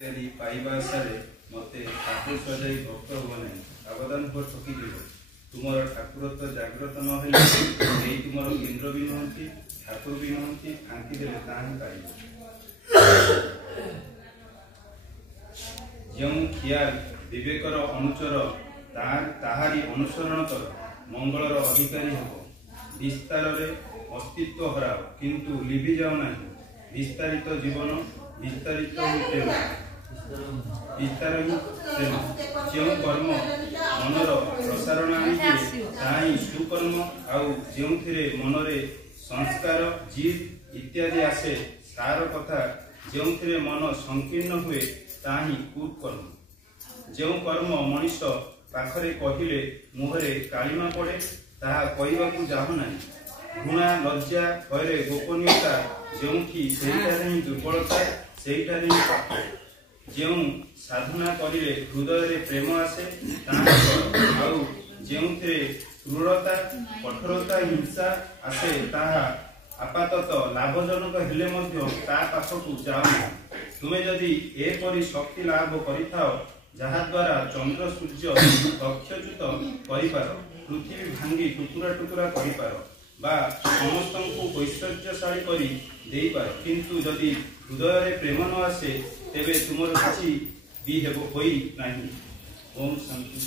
इत्यादि पाइबा आशारे मते ठाकुर सजाई भक्त हो ना आवेदन हो ठकीद तुम ठाकुरत्व जागृत नहे तुम केन्द्र भी नुहति ठाकुर भी नुहति आंकी देले पाइब जो खियाल विवेकर अनुचर ताहारी अनुसरण कर मंगलर अधिकारी हम विस्तार अस्तित्व हराओ किंतु लिभि जाओ ना विस्तारित जीवन विस्तारित प्रेम विस्तार प्रेम जो कर्म मनर प्रसारण आनी सुकर्म आउ जो मनरे संस्कार जीत इत्यादि आसे सार कथा जो मन संकीर्ण हुए ताही कुकर्म जो कर्म मनीष पाखरे कहले मुहरे कालिमा पड़े ताहा कहवाकू जाहु नाही घृणा लज्जा भय गोपनीयता जो ही दुर्बलता से जो साधना करिले हृदय प्रेम आसे आउ जो क्रूरता कठोरता हिंसा आसे ताहा आपातत लाभजनक हेले मध्य ता पाखकू जाओ तुमे जदि एपरि शक्ति लाभ करिथाओ जहा द्वारा चंद्र सूर्य अक्षच्युत करिपार पृथ्वी भांगी टुकुरा टुकुरा करिपार बा समस्त को ऐश्वर्यशाली करी देई पार किंतु जदि हृदय प्रेम न आसे तेबे तुमर किछि भी हेबो होई नाही। ओम शांति।